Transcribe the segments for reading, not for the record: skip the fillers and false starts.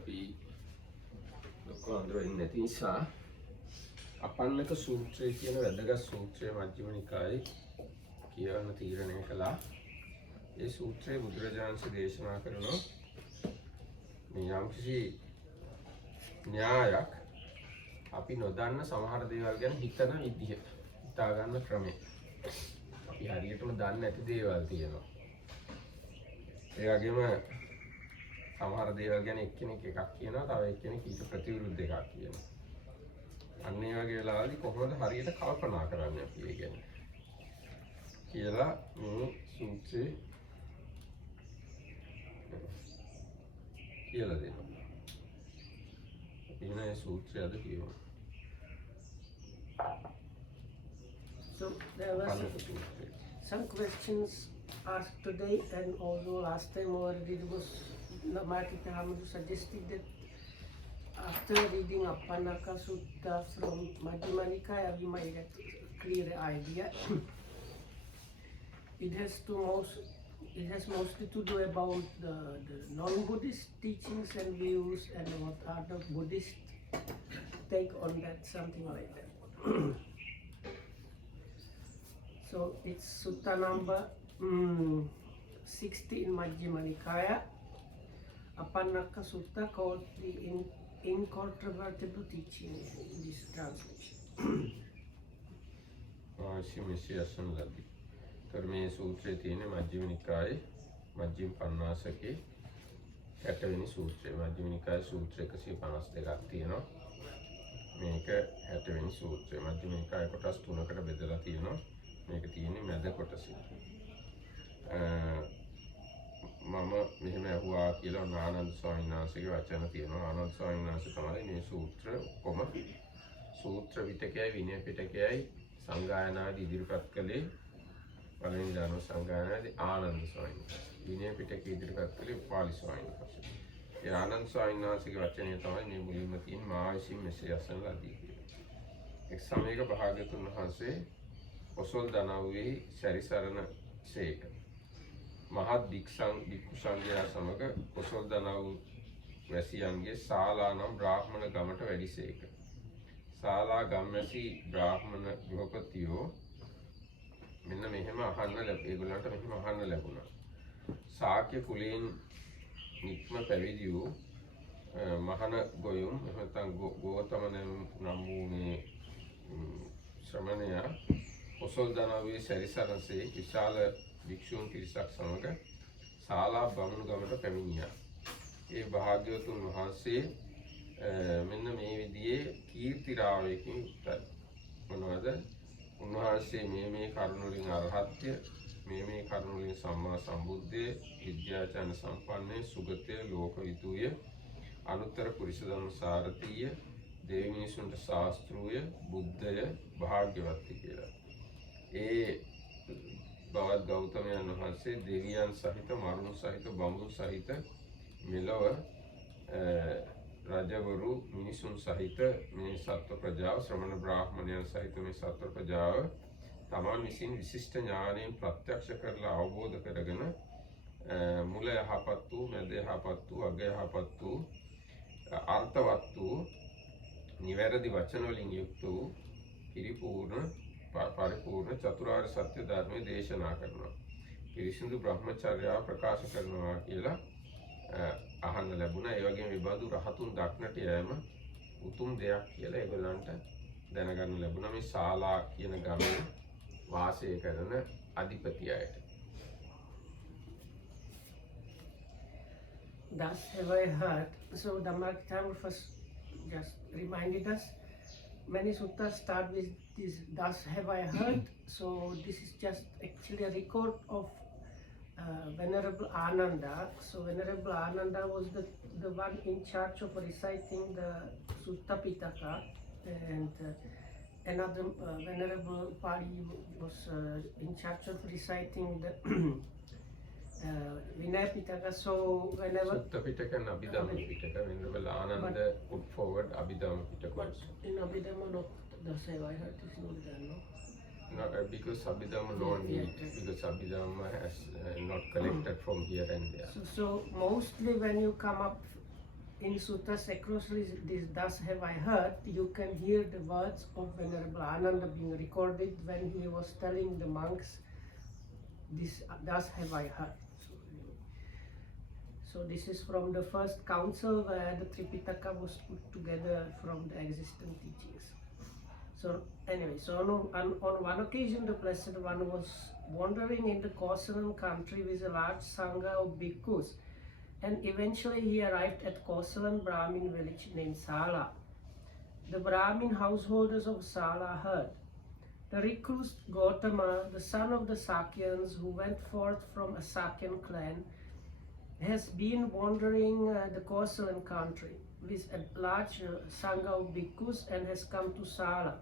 අපි ලොකු අඳුරින් නැති නිසා අපන්නක සූත්‍රය කියන වැදගත් සූත්‍රය මජ්ක්‍ධිම නිකායේ කියවන්න තීරණය කළා. ඒ සූත්‍රයේ බුදුරජාණන් වහන්සේ දේශනා කරන මේ යම්කිසි න්‍යායක් අපි නොදන්න සමහර දේවල් ගැන හිතන විදිහ, හිතා ගන්න ක්‍රමය. අපි හරියටම දන්නේ නැති දේවල් තියෙනවා. ඒ වගේම සමහර දේවල් ගැන එක්කෙනෙක් එකක් කියනවා, තව එක්කෙනෙක් ඊට ප්‍රතිවිරුද්ධ එකක් කියනවා. අන්න ඒ වගේ වෙලාවදී කොහොමද හරියට කල්පනා කරන්නේ අපි ඒ ගැන කියලා මේ සූත්‍රයේ කියලා දෙනවා. අපි මේ සූත්‍රය අද කියවමු. So there was some questions asked today, and although last time already there was Namakita Hamadu suggested that after reading Upannaka Sutta from Majjhima Nikaya, we might get a clear idea. It has mostly to do about the non-Buddhist teachings and views, and what are the Buddhist take on that, something like that. So it's Sutta number 60 in Majjhima Nikaya, Upannaka Sutta, called the incontrovertible teaching in this translation. මේ සූත්‍රයේ තියෙන මජ්ක්‍ධිම නිකායේ මජ්ක්‍ධිම පඤ්ඤාසකේ 60 වෙනි සූත්‍රය. මජ්ක්‍ධිම නිකායේ සූත්‍ර 152ක් තියෙනවා. මේක 60 වෙනි සූත්‍රය. මජ්ක්‍ධිම නිකායේ කොටස් 3කට බෙදලා තියෙනවා. මේක තියෙන්නේ මැද කොටසේ. මම මෙහෙම අහුවා කියලා ආනන්ද ස්වාමීන් වහන්සේගේ වචන තියෙනවා. ආනන්ද ස්වාමීන් වහන්සේ තමයි මේ සූත්‍ර කොම සූත්‍ර පිටකයයි විනය පිටකයයි සංගායනාදී ඉදිරිපත් කළේ. පළවෙනි ධර්ම සංගායනාදී ආනන්ද ස්වාමීන් වහන්සේ. විනය පිටකයේ ඉදිරිපත් කළේ උපාලි ස්වාමීන් වහන්සේ. ඒ ආනන්ද ස්වාමීන් වහන්සේගේ වචනය තමයි මේ මුලින්ම තියෙන මා විසින් මෙසේ අසන ලදී කියලා. එක් සමයක භාග්‍යවතුන් වහන්සේ ඔසල් දනව්වේ සැරිසරන සේක. මහත් භික්ෂු සංඝයා සමග ඔසල් දනව් වැසියන්ගේ ශාලා නම් බ්‍රාහ්මණ ගමට වැඩිසේක. ශාලා ගම්වැසි බ්‍රාහ්මණ ගෘහපතියෝ මෙන්න මෙහෙම ඒගොල්ලන්ට මෙහෙම අහන්න ලැබුණා. ශාක්‍ය කුලයෙන් නික්ම පැවිදි වූ මහාන ගොයුම් එහෙනම් ගෝතම නම් වූ මේ ශ්‍රමණයා ඔසල් දනව්වේ සැරිසරනසේ විශාල භික්ෂූන් පිරිසක් සමග ශාලා බමුණු ගමට පැමිණියා. ඒ භාග්‍යවතුන් වහන්සේ මෙන්න මේ විදිහේ කීර්තිරාවයකින් යුක්තයි. මොනවද? උන්වහන්සේ මේ කරුණ වලින් අරහත්ත්‍ය, මේ කරුණ වලින් සම්මා සම්බුද්ධය, විද්‍යාචාන සම්පන්නේ, සුගතය, ලෝකවිදූය, අනුත්තර පුරිස ධම්ම සාරතීය, දේව මිනිසුන්ට ශාස්ත්‍රූය, බුද්ධය, භාග්‍යවත්ති කියලා. ඒ බවත් ගෞතමයන් වහන්සේ දෙවියන් සහිත, මරුණු සහිත, බඹුන් සහිත මෙලොව රජවරු, මිනිසුන් සහිත මේ සත්ව ප්‍රජාව, ශ්‍රමණ බ්‍රාහ්මණයන් සහිත මේ සත්ව ප්‍රජාව තමන් විසින් විශිෂ්ට ඥානයෙන් ප්‍රත්‍යක්ෂ කරලා අවබෝධ කරගෙන මුල යහපත් වූ, මැද යහපත් වූ, අග යහපත් වූ, අර්ථවත් වූ, නිවැරදි වචන වලින් යුක්ත වූ පරිපූර්ණ චතුරාර්ය සත්‍ය ධර්මයේ දේශනා කරනවා. පිරිසිදු බ්‍රහ්මචර්යාව ප්‍රකාශ කරනවා කියලා අහන්න ලැබුණා. ඒ වගේම විබඳු රහතුන් දක්නට යෑම උතුම් දෙයක් කියලා ඒගොල්ලන්ට දැනගන්න ලැබුණා. මේ ශාලා කියන ගමේ වාසය කරන අධිපති අයට. Thus have I heard. So Dhammakitamur first just reminded us. Many suttas start with this, thus have I heard. So this is just actually a record of Venerable Ananda. So Venerable Ananda was the one in charge of reciting the Sutta Pitaka, and another Venerable Pali was in charge of reciting the Vinaya Pitaka. So whenever Sutta Pitaka and Abhidhamma Pitaka, Venerable Ananda put forward Abhidhamma Pitaka. But in Abhidhamma, not thus have I heard is not there, no? Not because Abhidhamma don't need, because Abhidhamma has not collected from here and there. So mostly when you come up in sutras across this thus have I heard, you can hear the words of Venerable Ananda being recorded when he was telling the monks, this thus have I heard. So this is from the first council where the Tripitaka was put together from the existing teachings. So anyway, so on one occasion the Blessed One was wandering in the Kosalan country with a large sangha of bhikkhus, and eventually he arrived at Kosalan Brahmin village named Sala. The Brahmin householders of Sala heard. The recluse Gautama, the son of the Sakyans who went forth from a Sakyan clan, has been wandering the Kosalan country with a large sangha of bhikkhus and has come to Sala.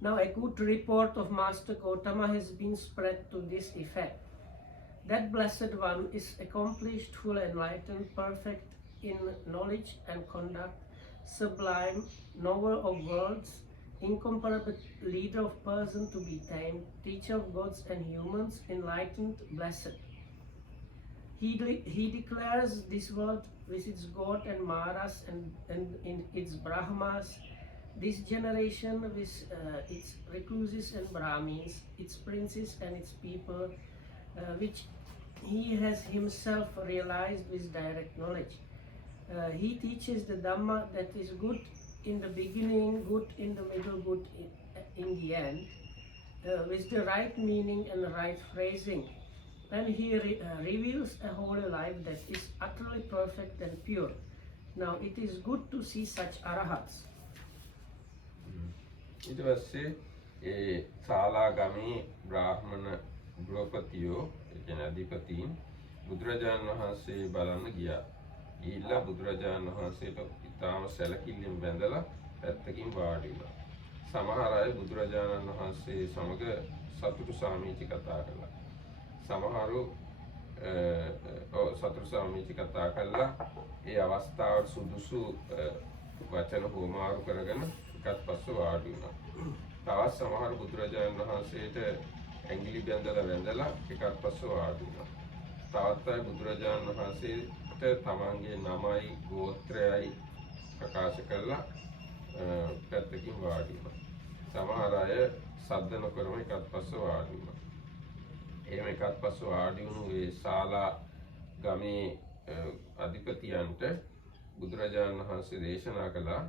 Now a good report of Master Gautama has been spread to this effect. That Blessed One is accomplished, full enlightened, perfect in knowledge and conduct, sublime, knower of worlds, incomparable leader of persons to be tamed, teacher of gods and humans, enlightened, blessed. He declares this world with its God and Maras and in its Brahmas, this generation with its recluses and Brahmins, its princes and its people, which he has himself realized with direct knowledge. He teaches the Dhamma that is good in the beginning, good in the middle, good in the end, with the right meaning and the right phrasing. And he reveals a holy life that is utterly perfect and pure. Now it is good to see such arahats. ඊට පස්සේ ඒ ශාලා ගමේ බ්‍රාහ්මණ ගෘහපතියෝ ඒ කියන්නේ අධිපතීන් බුදුරජාණන් වහන්සේ බලන්න ගියා. ගිහිල්ලා බුදුරජාණන් වහන්සේට ඉතාම සැලකිල්ලෙන් බැඳලා පැත්තකින් වාඩි වුණා. සමහර අය බුදුරජාණන් වහන්සේ සමග සතුටු සාමීචි කතා කළා. සමහරු සතුටු සාමීචි කතා කළා. ඒ අවස්ථාවට සුදුසු වචන හුවමාරු කරගෙන එකත් පස්සේ වාඩි වුණා. තවත් සමහර බුදුරජාණන් වහන්සේට ඇඟිලි බැඳලා එකත් පස්සේ වාඩි වුණා. තවත් අය බුදුරජාණන් වහන්සේට තමන්ගේ නමයි ගෝත්‍රයයි ප්‍රකාශ කළා පැත්තකින් වාඩි වුණා. සමහර අය සද්ද නොකරම එකත් පස්සේ වාඩි වුණා. එහෙම එකත් පස්සේ වාඩි වුණු ඒ ශාලා ගමේ අධිපතියන්ට බුදුරජාණන් වහන්සේ දේශනා කළා,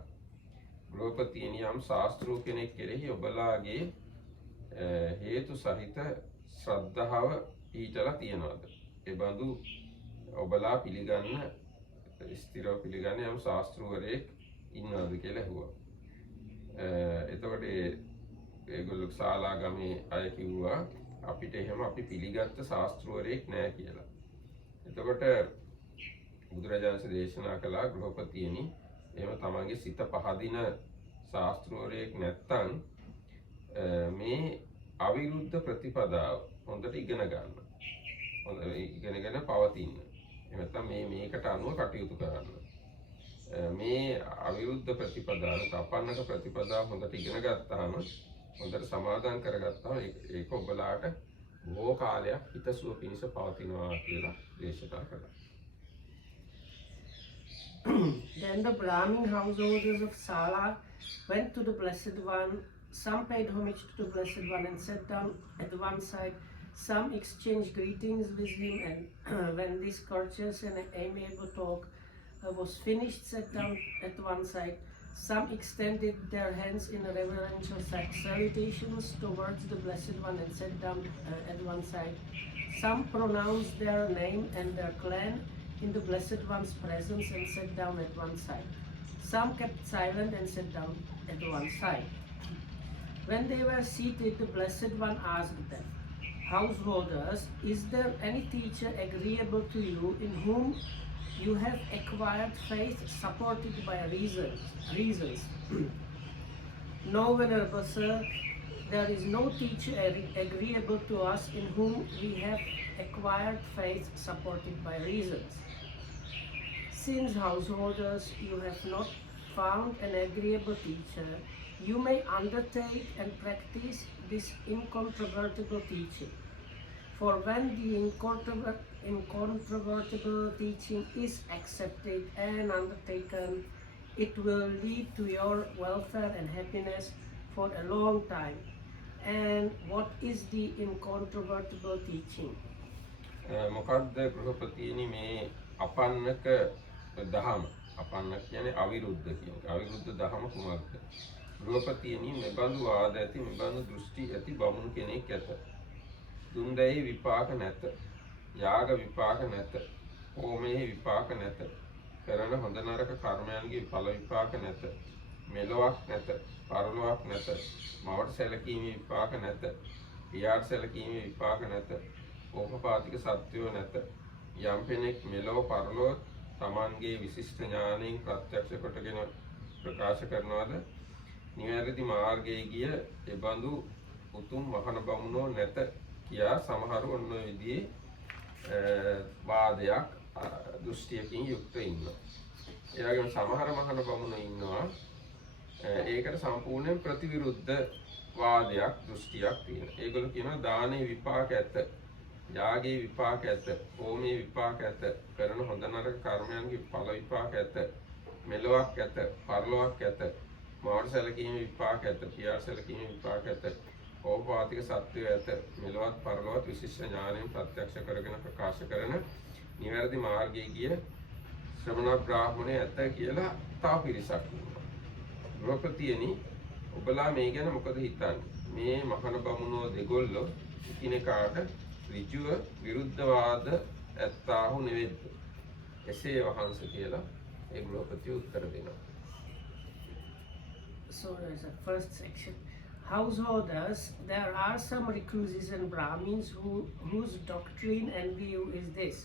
ගෘහපතියනි යම් ශාස්ත්‍රූ කෙනෙක් කෙරෙහි ඔබලාගේ හේතු සහිත ශ්‍රද්ධාව ඊටලා තියනවාද? ඒ බඳු ඔබලා පිළිගන්න ස්ථිරව පිළිගන්න යම් ශාස්ත්‍රූවරයෙක් ඉන්නවද කියලා ඇහුවා. එතකොට ඒගොල්ලෝ ශාලා ගමේ අය කිව්වා අපිට එහෙම අපි පිළිගත්ත ශාස්ත්‍රූවරයෙක් නැහැ කියලා. එතකොට බුදුරජාණන් දේශනා කළා, ගෘහපතියනි එහෙම තමන්ගේ සිත පහදින ශාස්ත්‍රූවරයෙක් නැත්තම් මේ අවිරුද්ධ ප්‍රතිපදාව හොඳට ඉගෙන ගන්න. ඉගෙනගෙන පවතින්න. එහෙම නැත්නම් මේකට අනුව කටයුතු කරන්න. මේ අවිරුද්ධ ප්‍රතිපදාව, අපන්නක ප්‍රතිපදාව හොඳට ඉගෙන ගත්තාම, හොඳට සමාදන් කරගත්තාම ඒක ඔබලාට බොහෝ කාලයක් හිතසුව පිණිස පවතිනවා කියලා දේශනා කළා. Then the Brahmin householders of Sala went to the Blessed One. Some paid homage to the Blessed One and sat down at one side. Some exchanged greetings with him, and when this courteous and amiable talk was finished, sat down at one side. Some extended their hands in reverential salutations towards the Blessed One and sat down at one side. Some pronounced their name and their clan in the Blessed One's presence and sat down at one side. Some kept silent and sat down at one side. When they were seated, the Blessed One asked them, householders, is there any teacher agreeable to you in whom you have acquired faith supported by reasons? No, Venerable Sir, there is no teacher agreeable to us in whom we have acquired faith supported by reasons. Since, householders, you have not found an agreeable teacher, you may undertake and practice this incontrovertible teaching. For when the incontrovertible teaching is accepted and undertaken, it will lead to your welfare and happiness for a long time. And what is the incontrovertible teaching? මොකද්ද ගෘහපතියනි මේ අපන්නක දහම අපන්නක කියන්නේ අවිරුද්ධ කියන එක. අවිරුද්ධ දහම කුමක්ද? ගෘහපතියනි මෙබඳු වාද ඇති මෙබඳු දෘෂ්ටි ඇති බමුණු කෙනෙක් ඇත. දුන්දැයි විපාක නැත. යාග විපාක නැත. හෝමයේ විපාක නැත. කරන හොඳ නරක කර්මයන්ගේ ඵල විපාක නැත. මෙලොවක් නැත. පරලොවක් නැත. මවට සැලකීමේ විපාක නැත. පියාට සැලකීමේ විපාක නැත. ඕපපාතික සත්‍යෝ නැත. යම් කෙනෙක් මෙලොව පරලොව තමන්ගේ විශිෂ්ට ඥාණයෙන් ප්‍රත්‍යක්ෂ කොටගෙන ප්‍රකාශ කරනවාද නිවැරදි මාර්ගයේ ගිය එබඳු උතුම් මහාන බමුණෝ නැත කියා සමහරු ඔන්න ඔය විදිහේ වාදයක් දෘෂ්ටියකින් යුක්ත ඉන්නවා. ඒ වගේම සමහර මහාන බමුණෝ ඉන්නවා ඒකට සම්පූර්ණයෙන් ප්‍රතිවිරුද්ධ වාදයක් දෘෂ්ටියක් තියෙනවා. ඒගොල්ලෝ කියනවා දානේ විපාක ඇත. යාගේ විපාක ඇත. හෝමයේ විපාක ඇත. කරන හොඳ නරක කර්මයන්ගේ ඵල විපාක ඇත. මෙලොවක් ඇත. පරලොවක් ඇත. මවට සැලකීමේ විපාක ඇත. පියාට සැලකීමේ විපාක ඇත. ඕපපාතික සත්‍යය ඇත. මෙලොවත් පරලොවත් විශිෂ්ට ඥානයෙන් ප්‍රත්‍යක්ෂ කරගෙන ප්‍රකාශ කරන නිවැරදි මාර්ගයේ ගිය ශ්‍රමණ බ්‍රාහ්මණය ඇත කියලා තව පිරිසක් ඉන්නවා. ගෘහපතියනි ඔබලා මේ ගැන මොකද හිතන්නේ? මේ මහාන බමුණෝ දෙගොල්ලෝ එකිනෙකාට ඍජුව විරුද්ධවාද ඇත්තාහු නෙවෙද්ද? එසේ වහන්ස කියලා ඒ ගෘහපතිය උත්තර දෙනවා. So there's a first section. Householders, there are some recluses and Brahmins whose doctrine and view is this: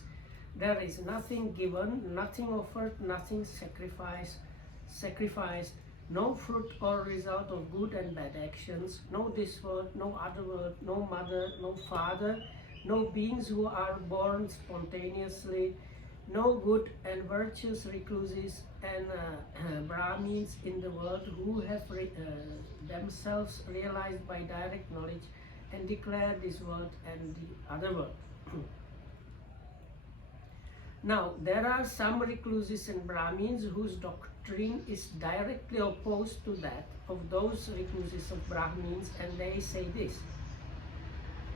there is nothing given, nothing offered, nothing sacrificed, no fruit or result of good and bad actions, no this world, no other world, no mother, no father, no beings who are born spontaneously, no good and virtuous recluses and Brahmins in the world who have themselves realized by direct knowledge and declare this world and the other world. Now, there are some recluses and Brahmins whose doctrine is directly opposed to that of those recluses of Brahmins, and they say this: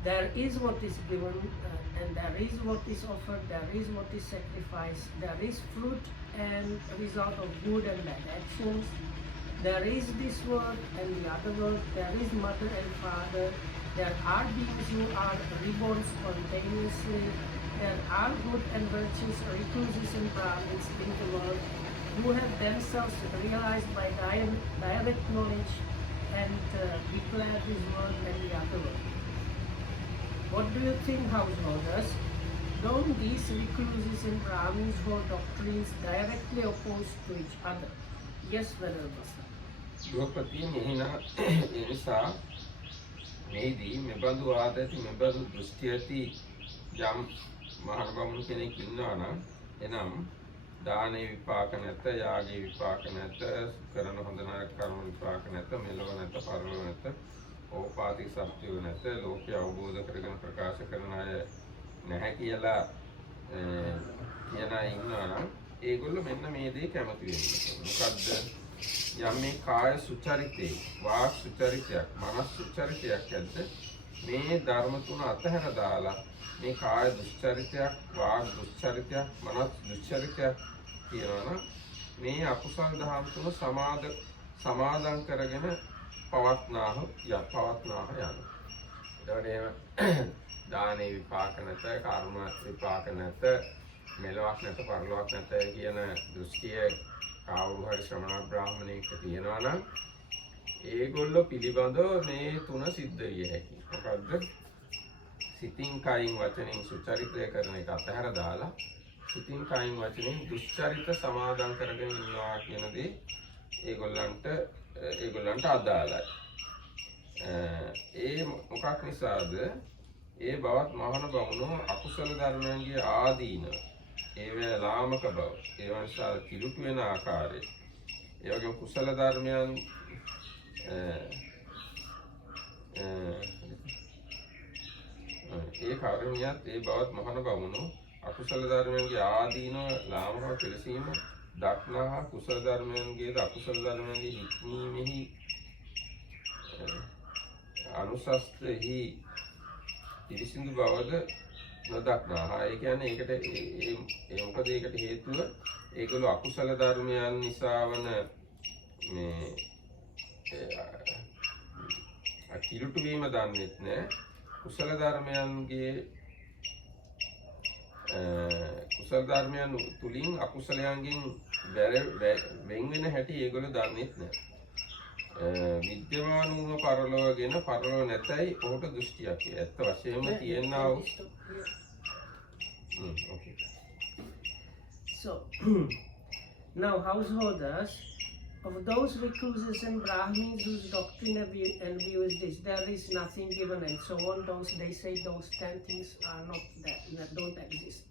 there is what is given, and there is what is offered, there is what is sacrificed, there is fruit and result of good and bad actions, there is this world and the other world, there is mother and father, there are beings who are reborn spontaneously, there are good and virtuous recluses and Brahmins in the world who have themselves realized by direct knowledge and declare this world and the other world. What do you think, householders? Don't these recluses and Brahmins hold doctrines directly opposed to each other? Yes, Venerable Sir. ගෘහපතියනි එහෙනම් ඒ නිසා මේදී මෙබඳු වාද ඇති මෙබඳු දෘෂ්ටි ඇති යම් මහාන බමුණු කෙනෙක් ඉන්නවා නම් එනම් දානේ විපාක නැත, යාගේ විපාක නැත, කරන හොඳ නරක කර්ම විපාක නැත, මෙලොව නැත, පරලොව නැත, ඕපාතික සත්‍යය නැත, ලෝකය අවබෝධ කරගෙන ප්‍රකාශ කරන අය නැහැ කියලා කියන අය ඉන්නවා නම් ඒගොල්ලෝ මෙන්න මේ දේ කැමති වෙන්නේ. මොකද්ද? යම් මේ කාය සුචරිතේ, වාක් සුචරිතයක්, මනස් සුචරිතයක් ඇද්ද මේ ධර්ම තුන අතහැර දාලා මේ කාය දුස්චරිතයක්, වාග් දුස්චරිතයක්, මනස් දුස්චරිතයක් කියනවා මේ අකුසල් දහම් තුන සමාදන් කරගෙන පවත්නාහ යනවා. එතකොට දානේ විපාක නැත, කර්ම විපාක නැත, මෙලොවක් නැත, පරලොවක් නැත කියන දෘෂ්ටිය කවුරු හරි ශ්‍රමණ බ්‍රාහ්මණයෙක් තියෙනවා නම් ඒගොල්ලෝ පිළිබඳව මේ තුන සිද්ධ විය හැකියි. මොකද්ද? සිතින් කයින් වචනෙන් සුචරිතය කරන එක අතහැර දාලා සිතින් කයින් වචනෙන් දුෂ්චරිත සමාදන් කරගෙන ඉන්නවා කියන දේ ඒගොල්ලන්ට අදාළයි. ඒ මොකක් නිසාද? ඒ බවත් මහාන බමුණෝ අකුසල ධර්මයන්ගේ ආදීන, ඒවැ ලාමක බව, ඒ නිසා කිලුටු වෙන ආකාරය, ඒ වගේම කුසල ධර්මයන් ඒක කර්මයක් ඒ බවත් මහන බවුණු අකුසල ධර්මයන්ගේ ආදීන ලාමක පිළිසීම දක්නා කුසල ධර්මයන්ගේද අකුසල ධර්මයන්ගේ හික්මීමෙහි අනුසස්ත්‍රෙහි පිරිසිදු බවද නොදක්නා. ඒ කියන්නේ ඒකට ඒ මොකද ඒකට හේතුව ඒගොල්ලෝ අකුසල ධර්මයන් නිසා වන මේ කිලුට වීම දන්නෙත් නෑ. කුසල ධර්මයන්ගේ කුසල ධර්මයන් තුලින් අකුසලයන්ගෙන් වෙන් වෙන හැටි ඒගොල්ලෝ දන්නෙත් නෑ. විද්‍යමාන වූ පරලෝව ගැන පරලෝව නැතයි ඔහුට දෘෂ්ටියක්. ඇත්ත වශයෙන්ම තියෙනා වූ okay. So now householders, of those recluses and Brahmins whose doctrine and view is this, there is nothing given and so on, those they say those 10 things are not that don't exist.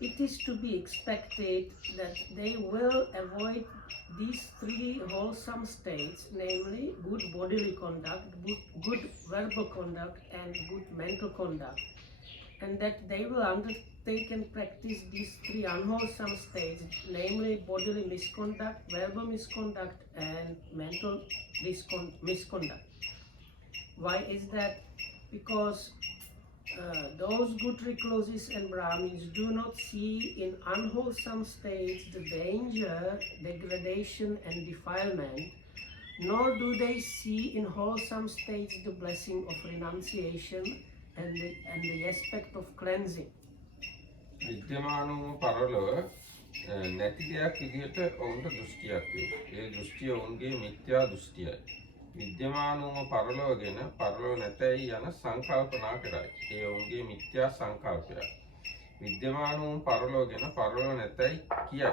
It is to be expected that they will avoid these 3 wholesome states, namely good bodily conduct, good verbal conduct and good mental conduct, and that they will undertake and practice these 3 unwholesome states, namely bodily misconduct, verbal misconduct and mental misconduct. Why is that? Because those good recluses and Brahmins do not see in unwholesome states the danger, degradation and defilement, nor do they see in wholesome states the blessing of renunciation and the aspect of cleansing. විද්‍යමාන වූ පරලොව නැති දෙයක් විදිහට ඔවුන්ට දෘෂ්ටියක් වේ. ඒ දෘෂ්ටිය ඔවුන්ගේ මිත්‍යා දෘෂ්ටියයි. විද්‍යමාන වූ පරලොව ගැන පරලොව නැතයි යන සංකල්පනා කරයි. ඒ ඔවුන්ගේ මිත්‍යා සංකල්පයක්. විද්‍යමාන වූ පරලොව ගැන පරලොව නැතයි කියයි.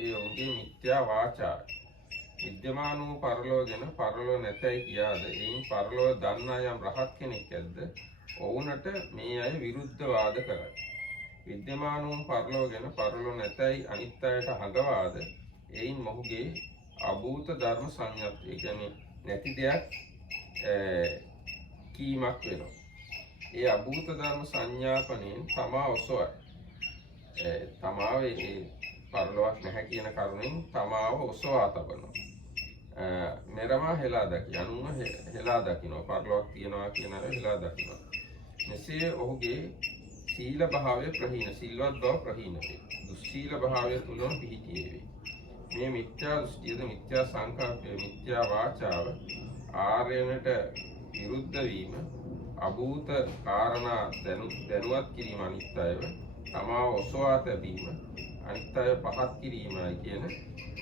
ඒ ඔවුන්ගේ මිත්‍යා වාචායි. විද්‍යමාන වූ පරලොව ගැන පරලොව නැතයි කියාද එයින් පරලොව දන්නා යම් රහත් කෙනෙක් ඇද්ද ඔවුන්ට මේ අය විරුද්ධ වාද කරයි. විද්‍යමාන වූ පරලොව ගැන පරලොව නැතයි අනිත් අයට හඟවාද එයින් මොහුගේ අභූත ධර්ම සංඥාත් ඒ කියන්නේ නැති දෙයක් කීමක් වෙනවා. ඒ අභූත ධර්ම සංඥාපණයෙන් තමා ඔසවයි. තමාව ඒ පරලොවක් නැහැ කියන කරුණෙන් තමාව ඔසවා තබනවා. මෙරමා හෙලා දකි අනුම හෙලා දකිනවා. පරලොවක් තියනවා කියන අය හෙලා දකිනවා. මෙසේ ඔහුගේ සීල භාවය ප්‍රහීන සිල්වත් බව ප්‍රහීන වේ. දුස්සීල භාවය තුලම පිහිටියේ වේ. මේ මිත්‍යා දෘෂ්ටියද මිත්‍යා සංකල්පය මිත්‍යා වාචාව ආර්යනට විරුද්ධ වීම අභූත කාරණා දැනුවත් කිරීම අනිත් අයව තමාව ඔසවා තැබීම අනිත් අය පහත් කිරීමයි කියන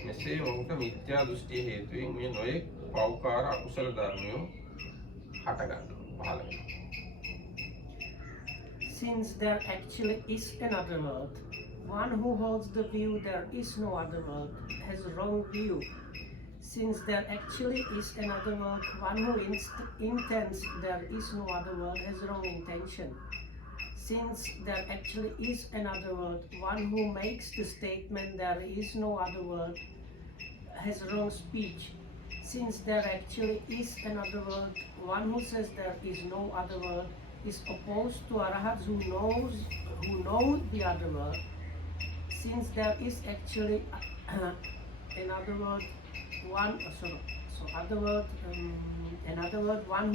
මෙසේ ඔහුට මිත්‍යා දෘෂ්ටිය හේතුවෙන් මේ නොයෙක් පෞකාර අකුසල ධර්මයෝ හට ගන්නවා පහළ වෙනවා. Since there actually is another world, one who holds the view there is no other world has wrong view. Since there actually is another world, one who intends there is no other world has wrong intention. Since there actually is another world, one who makes the statement there is no other world has wrong speech. Since there actually is another world, one who says there is no other world is opposed to arahats who know the other world. Since there is actually another world, one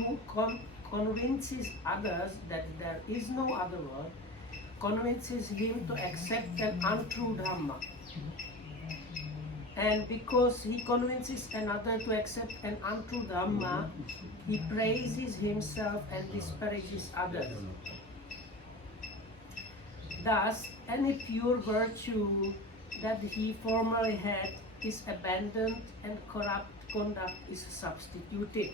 who convinces others that there is no other world, convinces him to accept an untrue dhamma. And because he convinces another to accept an untrue dhamma, he praises himself and disparages others. Thus, any pure virtue that he formerly had is abandoned and corrupt conduct is substituted.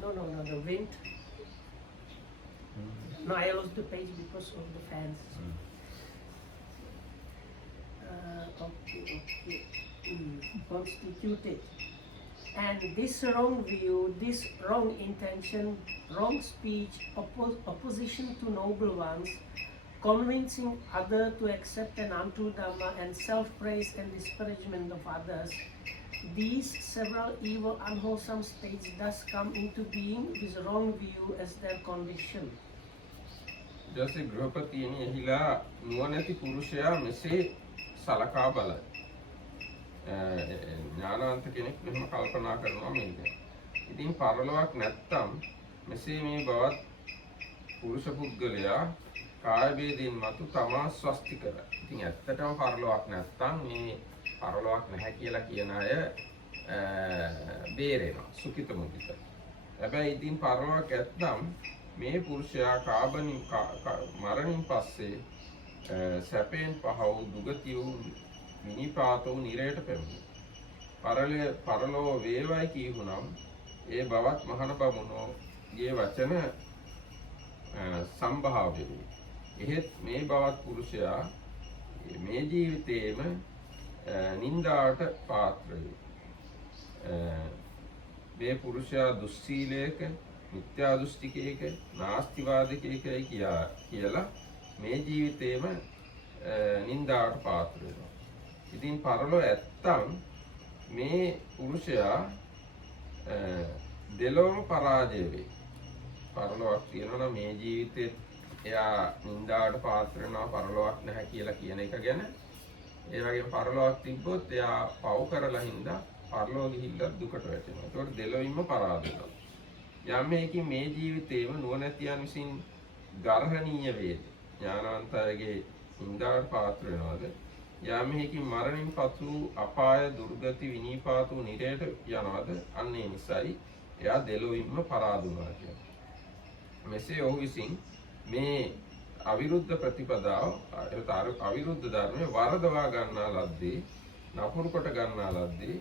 No, the wind. No, I lost the page because of the fans. Constituted. And this wrong view, this wrong intention, wrong speech, opposition to noble ones, convincing others to accept an untrue dhamma, and self-praise and disparagement of others, these several evil, unwholesome states thus come into being with wrong view as their condition. ජසේ ගෘහපතියනි එහිලා නුවණැති පුරුෂයා මෙසේ සලකා බලයි. ඥානවන්ත කෙනෙක් මෙහෙම කල්පනා කරනවා මේක. ඉතින් පරලොවක් නැත්තම් මෙසේ මේ බවත් පුරුෂ පුද්ගලයා කාය වේදෙන් මතු තමා ස්වස්ති කර. ඉතින් ඇත්තටම පරලොවක් නැත්තම් මේ පරලොවක් නැහැ කියලා කියන අය බේරෙනවා සුඛිත මුදිත. හැබැයි ඉතින් පරලොවක් ඇත්තම් මේ පුරුෂයා මරණින් පස්සේ සැපෙන් පහ වූ දුගතිය වූ මිනිපාත වූ නිරයට පැමිණේ. පරලොව වේවයි කියුනම් ඒ බවත් මහණ බමුණෝගේ වචන සම්භාව්‍ය වේ. එහෙත් මේ බවත් පුරුෂයා මේ ජීවිතේම නින්දාට පාත්‍ර වේ. මේ පුරුෂයා දුස්සීලයක මිත්‍යා දෘෂ්ටිකයක නාස්තිවාදිකයකයි කියලා මේ ජීවිතේම නින්දාවට පාත්‍ර වෙනවා. ඉතින් පරලොව ඇත්තම් මේ පුරුෂයා දෙලොවම පරාජය වේ. පරලොවක් කියනවා මේ ජීවිතේ එයා නින්දාවට පාත්‍ර වෙනවා පරලොවක් නැහැ කියලා කියන එක ගැන. ඒ වගේ පරලොවක් තිබ්බොත් එයා පව් කරලා හින්දා පරලොව ගිහිල්ලා දුකට වැටෙනවා. ඒකට දෙලොවින්ම පරාද වෙනවා. යම් මේකේ මේ ජීවිතේම නුවණැතියන් විසින් ගර්හණීය වේද. ඥානවන්තයගේ නින්දාවට පාත්‍ර වෙනවාද? යම් මේකේ මරණින් පසු අපාය දුර්ගති විනීපාත වූ නිරයට යනවාද? අන්න ඒ නිසායි එයා දෙලොවින්ම පරාද වුණා කියන්නේ. මෙසේ ඔහු විසින් මේ අවිරුද්ධ ප්‍රතිපදාව අවිරුද්ධ ධර්මයේ වරදවා ගන්නා ලද්දේ නපුරු කොට ගන්නා ලද්දේ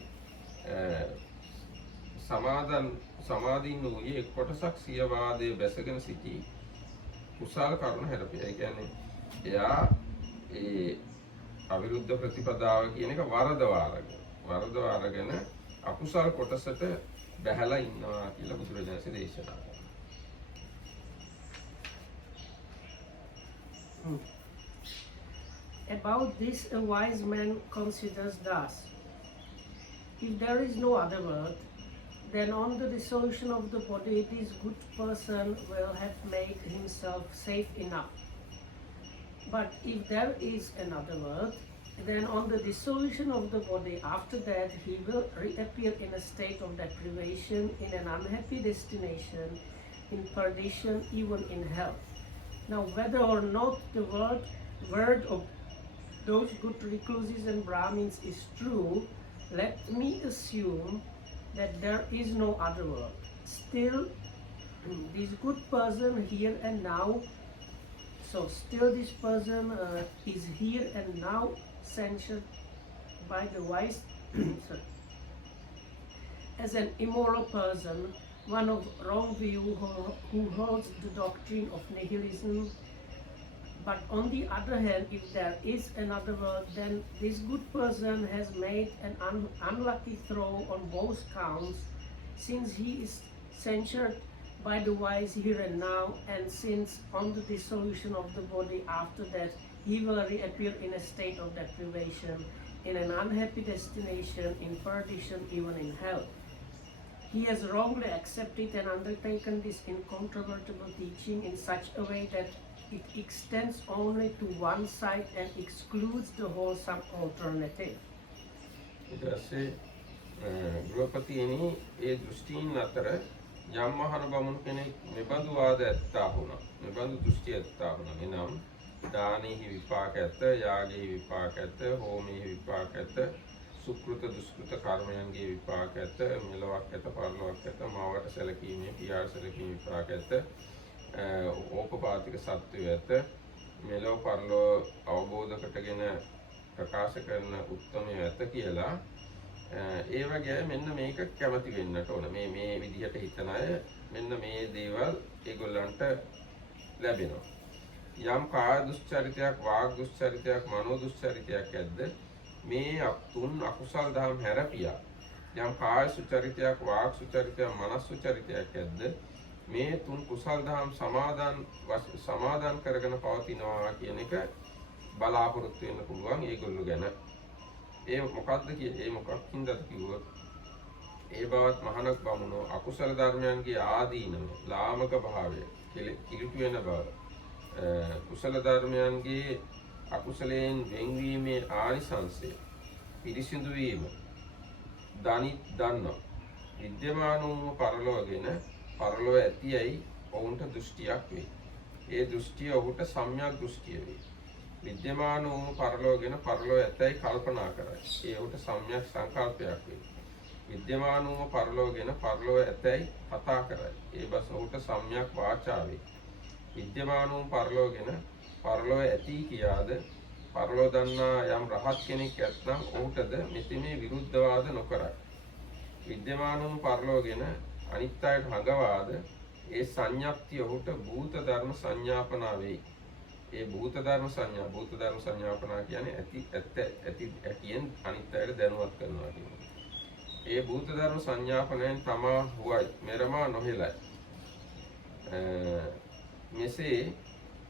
සමාධින් වූයේ එක් කොටසක් සිය වාදයේ බැසගෙන සිටි කුසල කරුණ හැරපිය. ඒ කියන්නේ එයා ඒ අවිරුද්ධ ප්‍රතිපදාව කියන එක වරදවා අරගෙන අකුසල කොටසට බැහැලා ඉන්නවා කියලා බුදුරජාණන් දේශනා කළා. About this, a wise man considers thus: if there is no other word, then on the dissolution of the body, this good person will have made himself safe enough. But if there is another word, then on the dissolution of the body, after that, he will reappear in a state of deprivation, in an unhappy destination, in perdition, even in hell. Now, whether or not the word of those good recluses and Brahmins is true, let me assume that there is no other word. Still, this good person here and now, this person is here and now censured by the wise as an immoral person, one of wrong view who holds the doctrine of nihilism. But on the other hand, if there is another word, then this good person has made an unlucky throw on both counts, since he is censured by the wise here and now, and since on the dissolution of the body after that, he will reappear in a state of deprivation, in an unhappy destination, in perdition, even in hell. He has wrongly accepted and undertaken this incontrovertible teaching in such a way that it extends only to one side and excludes the wholesome alternative. ඊටසේ ගෘහපතියනි ඒ දෘෂ්ටීන් අතර යම් මහණ බමුණු කෙනෙක් මෙබඳු වාද ඇත්තා වුණා. මෙබඳු දෘෂ්ටි ඇත්තා වුණා. එනම් දානෙහි විපාක ඇත, යාගෙහි විපාක ඇත, හෝමෙහි විපාක ඇත, සුකෘත දුෂ්කෘත කර්මයන්ගේ විපාක ඇත, මෙලොවක් ඇත, පරලොවක් ඇත, මාවට සැලකීමේ පියාට සැලකීමේ විපාක ඇත, ඕපපාතික සත්‍යය ඇත, මෙලොව පරලොව අවබෝධ කරගෙන ප්‍රකාශ කරන උත්තමය ඇත කියලා ඒ වගේ මෙන්න මේක කැමති වෙන්නට ඕන. මේ විදිහට හිතන අය මෙන්න මේ දේවල් ඒගොල්ලන්ට ලැබෙනවා. යම් කාය දුස්චරිතයක්, වාග් දුස්චරිතයක්, මනෝ දුස්චරිතයක් ඇද්ද මේ තුන් අකුසල් දහම් හැරපියා. යම් කාය සුචරිතයක්, වාග් සුචරිතයක්, මනස් සුචරිතයක් ඇද්ද මේ තුන් කුසල් දහම් සමාදන් කරගෙන පවතිනවා කියන එක බලාපොරොත්තු වෙන්න පුළුවන් ඒගොල්ලෝ ගැන. ඒ මොකක්ද ඒ මොකක්ින්දද කිව්වොත් ඒ බවත් මහානක් බමුණෝ අකුසල ධර්මයන්ගේ ආදීනව ලාමක භාවය කිලිටු වෙන බව කුසල ධර්මයන්ගේ අකුසලයෙන් වෙන්වීමේ ආනිසංසය පිරිසිදු වීම දන්නවා විද්‍යමාන වූ පරලෝගෙන පරලෝ ඇතියයි ඔවුන්ට දෘෂ්ටියක් වේ. ඒ දෘෂ්ටිය ඔහුට සම්‍යක් දෘෂ්ටිය වේ. විද්‍යමාන වූ පරලෝගෙන පරලෝ ඇතැයි කල්පනා කරයි. ඒ ඔහුට සම්‍යක් සංකල්පයක් වේ. විද්‍යමාන වූ පරලෝගෙන පරලෝ ඇතැයි කතා කරයි. ඒ බස ඔහුට සම්‍යක් වාචා වේ. විද්‍යමාන වූ පරලෝගෙන පරලෝ ඇති කියාද පරලෝ දන්නා යම් රහත් කෙනෙක් ඇත්නම් ඔහුටද මෙතෙමේ විරුද්ධවාද නොකරයි. විද්‍යමාන වූ පරලෝගෙන අනිත් අයට හඟවාද ඒ සංඥප්තිය ඔහුට භූත ධර්ම සංඥාපනා වෙයි. ඒ භූත ධර්ම සංඥාපනා කියන්නේ ඇති ඇතියෙන් අනිත් අයට දැනුවත් කරනවා කියන්නේ. ඒ භූත ධර්ම සංඥාපනයෙන් තමා හුවයි මෙරමා නොහෙලයි. මෙසේ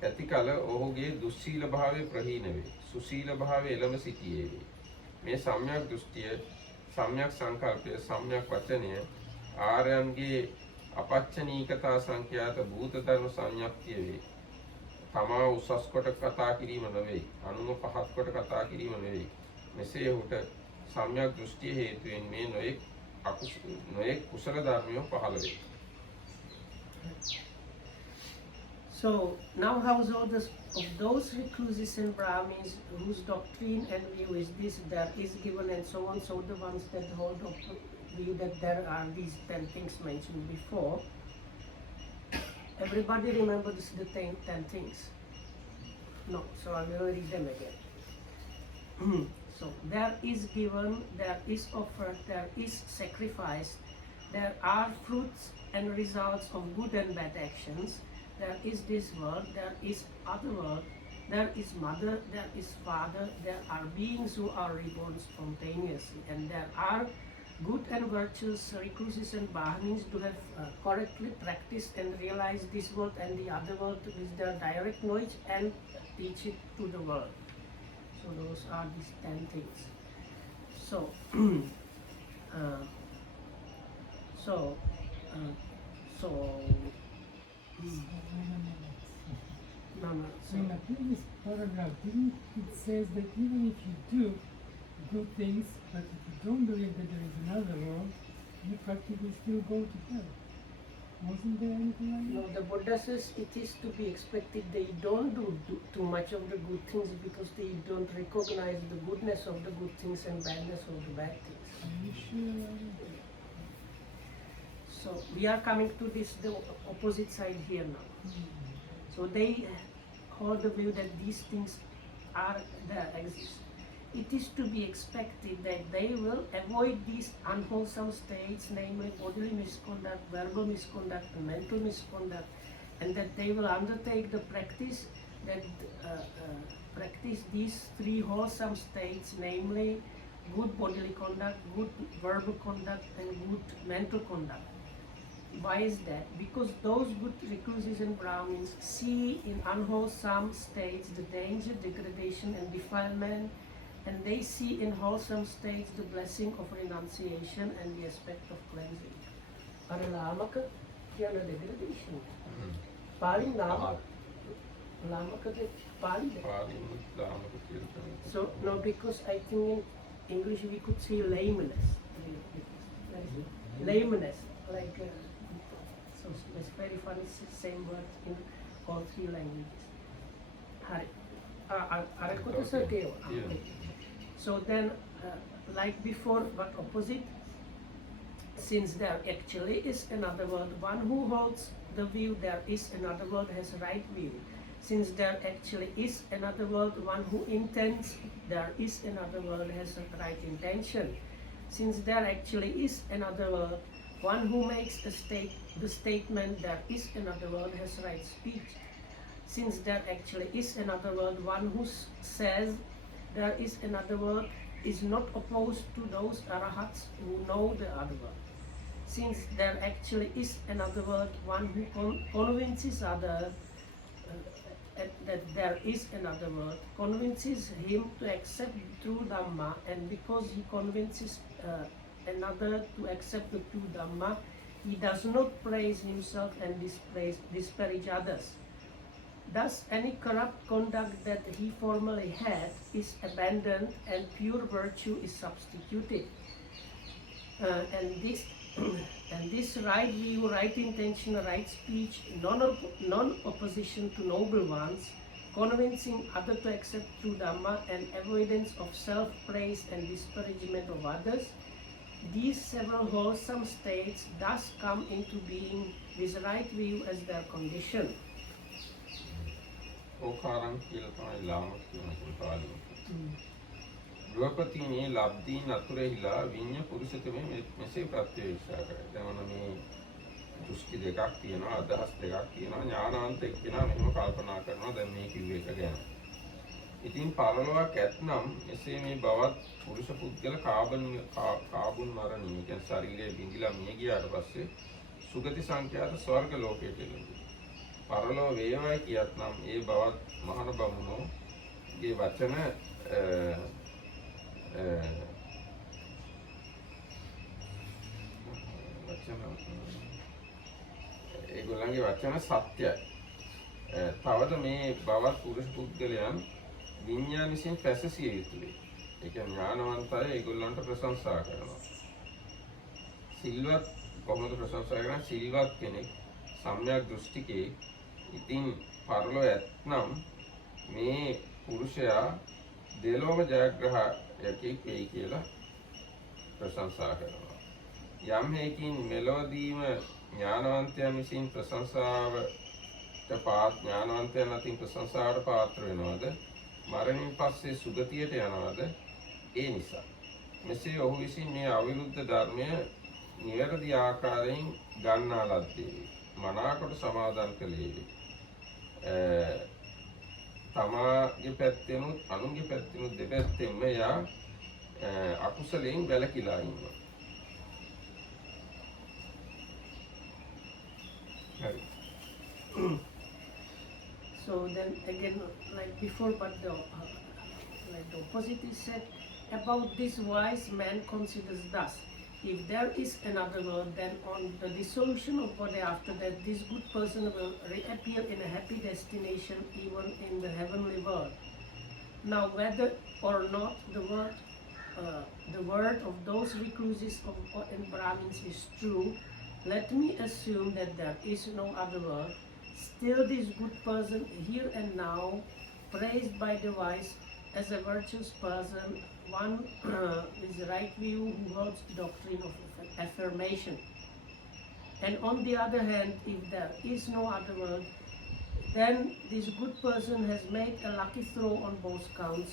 ඇති කල ඔහුගේ දුස්සීල භාවය ප්‍රහීන වේ. සුසීල භාවය එළඹ සිටියේ වේ. මේ සම්‍යක් දෘෂ්ටිය, සම්‍යක් සංකල්පය, සම්‍යක් වචනය ආර්යයන්ගේ අපච්චනීකතා සංඛ්‍යාත භූත ධර්ම සංඥප්තිය වේ. තමා උසස් කොට කතා කිරීම නෙවෙයි, අනුම පහත් කොට කතා කිරීම නෙවෙයි. මෙසේ ඔහුට සම්‍යක් දෘෂ්ටිය හේතුවෙන් මේ නොයෙක් කුසල ධර්මයෝ පහළ වේ. So now how's all this of those recluses and Brahmins whose doctrine and view is this, there is given and so on, so the ones that hold of view that there are these 10 things mentioned before. Everybody remembers the 10 things? No, so I will read them again. So there is given, there is offered, there is sacrificed, there are fruits and results of good and bad actions. There is this world, there is other world, there is mother, there is father, there are beings who are reborn spontaneously, and there are good and virtuous recluses and Brahmins who have correctly practiced and realized this world and the other world with their direct knowledge and teach it to the world. So those are these 10 things. So, no, So in the previous paragraph, didn't it says that even if you do good things, but if you don't believe that there is another world, you practically still go to hell? Wasn't there anything like no, that? the Buddha says it is to be expected they don't do too much of the good things because they don't recognize the goodness of the good things and badness of the bad things. Are you sure? So we are coming to this, the opposite side here now. So they hold the view that these things are there, exist. It is to be expected that they will avoid these unwholesome states, namely bodily misconduct, verbal misconduct, and mental misconduct, and that they will undertake the practice that practice these 3 wholesome states, namely good bodily conduct, good verbal conduct, and good mental conduct. Why is that? Because those good recluses and Brahmins see in unwholesome states the danger, degradation, and defilement, and they see in wholesome states the blessing of renunciation and the aspect of cleansing. Lamaka කියන degradation. Pali Lamaka Pali. So no, because I think in English we could say lameness. Lameness, like so it's very funny, same word in all 3 languages. So then, like before, but opposite, since there actually is another world, one who holds the view there is another world has right view. Since there actually is another world, one who intends there is another world has a right intention. Since there actually is another world, one who makes the statement there is another world has right speech. Since there actually is another world, one who says there is another world is not opposed to those arahats who know the other world. Since there actually is another world, one who convinces others that there is another world, convinces him to accept the true Dhamma, and because he convinces another to accept the true Dhamma, he does not praise himself and disparage others. Thus, any corrupt conduct that he formerly had is abandoned and pure virtue is substituted. And this right view, right intention, right speech, non-opposition to noble ones, convincing other to accept true Dhamma, and avoidance of self-praise and disparagement of others, these several wholesome states thus come into being with right view as their condition. ඕකාරං කියලා තමයි ලාමක කියන පාලියෙන්. ගෘහපතිනී ලබ්ධීන් අතුරෙහිලා විඤ්ඤ පුරුෂතමේ මෙසේ ප්‍රත්‍යක්ෂා කරයි. දැන් මේ දෘෂ්ටි දෙකක් තියෙනවා, අදහස් දෙකක් තියෙනවා, ඥානාන්ත එක්කෙනා මෙහෙම කල්පනා කරනවා දැන් මේ කිව්ව එක ගැන. ඉතින් පරලොවක් ඇත්නම් එසේ මේ බවත් පුරුෂ පුද්ගල කාබුන් මරණී කියන ශරීරයේ බිඳිලා මිය ගියාට පස්සේ සුගති සංඛ්‍යාත ස්වර්ග ලෝකයට එළඹෙනවා. පරලොව වේවයි කියත්නම් ඒ බවත් මහාන බමුණෝගේ වචන ඒගොල්ලන්ගේ වචන සත්‍යයි. තවද මේ බවත් පුරුෂ පුද්ගලයන් විඤ්ඤාණ විසින් පැසසිය යුතුයි. ඒ කියන්නේ ඥානවන්තය ඒගොල්ලන්ට ප්‍රශංසා කරනවා. සිල්වත් කොහොමද ප්‍රශංසා කරන්නේ? සිල්වත් කෙනෙක් සම්‍යක් දෘෂ්ටිකේ ඉතින් පරලොව ඇත්නම් මේ පුරුෂයා දෙලොව ජයග්‍රහයකෙක් වෙයි කියලා ප්‍රශංසා කරනවා. යම් හේකින් මෙලොවදීම ඥානවන්තයන් විසින් ඥානවන්තයන් අතින් ප්‍රශංසාවට පාත්‍ර වෙනවද? මරණින් පස්සේ සුගතියට යනවද? ඒ නිසා මෙසේ ඔහු විසින් මේ අවිරුද්ධ ධර්මය නිවැරදි ආකාරයෙන් ගන්නා ලද්දේ මනාකොට සමාදන් කළේ තමාගේ පැත්තෙනුත් අනුන්ගේ පැත්තෙනුත් දෙපැත්තෙන්ම යා අකුසලයෙන් වැළකීලා ඉන්නවා. හරි. So then again, like before, but the opposite is said about this wise man considers thus: if there is another world, then on the dissolution of body after that, this good person will reappear in a happy destination, even in the heavenly world. Now, whether or not the word of those recluses and Brahmins is true, let me assume that there is no other world. Still, this good person here and now, praised by the wise as a virtuous person, one with the right view who holds the doctrine of affirmation. And on the other hand, if there is no other world, then this good person has made a lucky throw on both counts,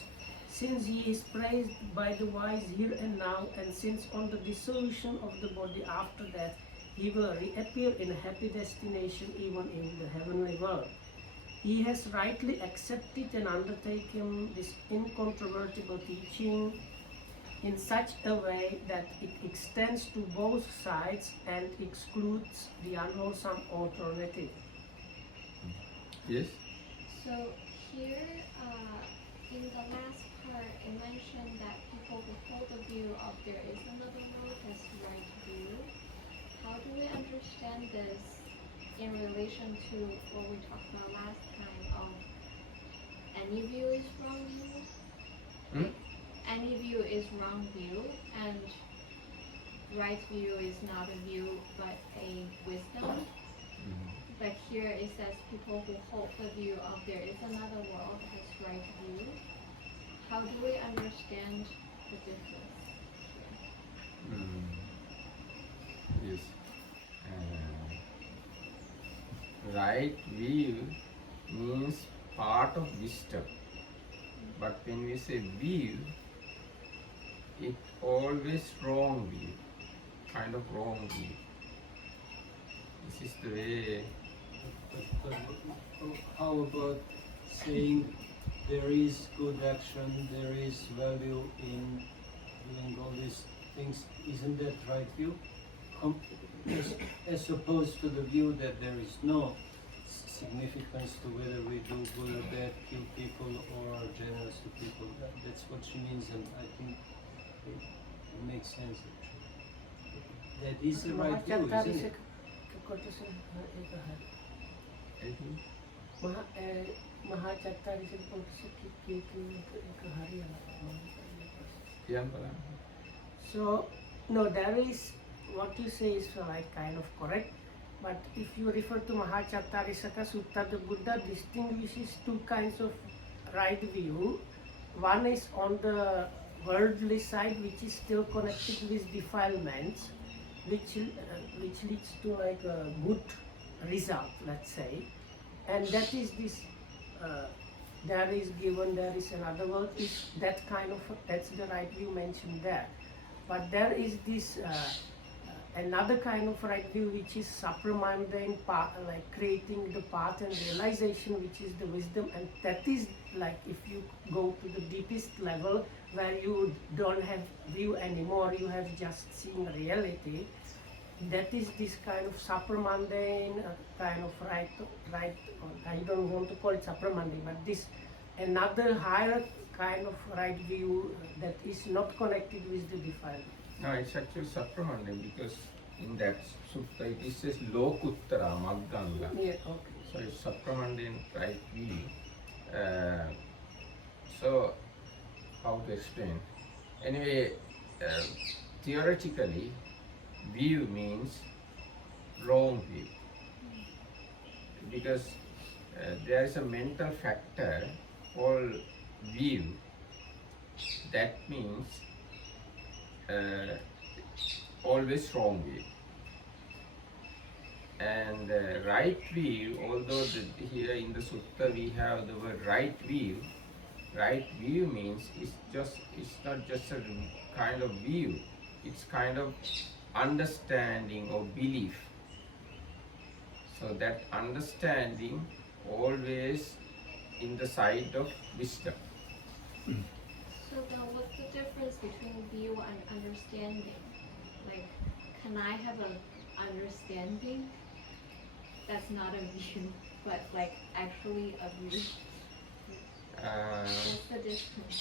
since he is praised by the wise here and now, and since on the dissolution of the body after that, he will reappear in a happy destination, even in the heavenly world. He has rightly accepted and undertaken this incontrovertible teaching in such a way that it extends to both sides and excludes the unwholesome alternative. Yes. So here, in the last part, it mentioned that people who hold the view of there is another world has right view. How do we understand this in relation to what we talked about last time of any view is wrong view? Any view is wrong view, and right view is not a view but a wisdom. But here it says people who hold the view of there is another world has right view. How do we understand the difference here? Yes. Right view means part of wisdom. But when we say view, it always wrong view, kind of wrong view. This is the way. How about saying there is good action, there is value in doing all these things? Isn't that right view? As opposed to the view that there is no significance to whether we do good or bad, kill people or are generous to people. That's what she means, and I think it makes sense actually. That is the right view, isn't it? කියන්න බලන්න. So, no, there is, what you say is like kind of correct, but if you refer to Mahachattarishaka Sutta, the Buddha distinguishes two kinds of right view. One is on the worldly side, which is still connected with defilements, which leads to like a good result, let's say, and that is this. There is given, there is another word, is that kind of, that's the right view mentioned there. But there is this another kind of right view, which is supramundane, like creating the path and realization, which is the wisdom, and that is like if you go to the deepest level where you don't have view anymore, you have just seen reality. That is this kind of supramundane kind of right. I don't want to call it supramundane, but this another higher kind of right view that is not connected with the defilement. No, it's actually supramundane because in that sutta it says lokuttara magganga. Yeah, okay. So it's supramundane right view. So how to explain? Anyway, theoretically, view means wrong view because there is a mental factor called view. That means always wrong view. And right view, although here in the sutta we have the word right view means it's not just a kind of view, it's kind of understanding or belief. So that understanding always in the side of wisdom. So then what's the difference between view and understanding? Like, can I have an understanding that's not a view, but like actually a view? What's the difference?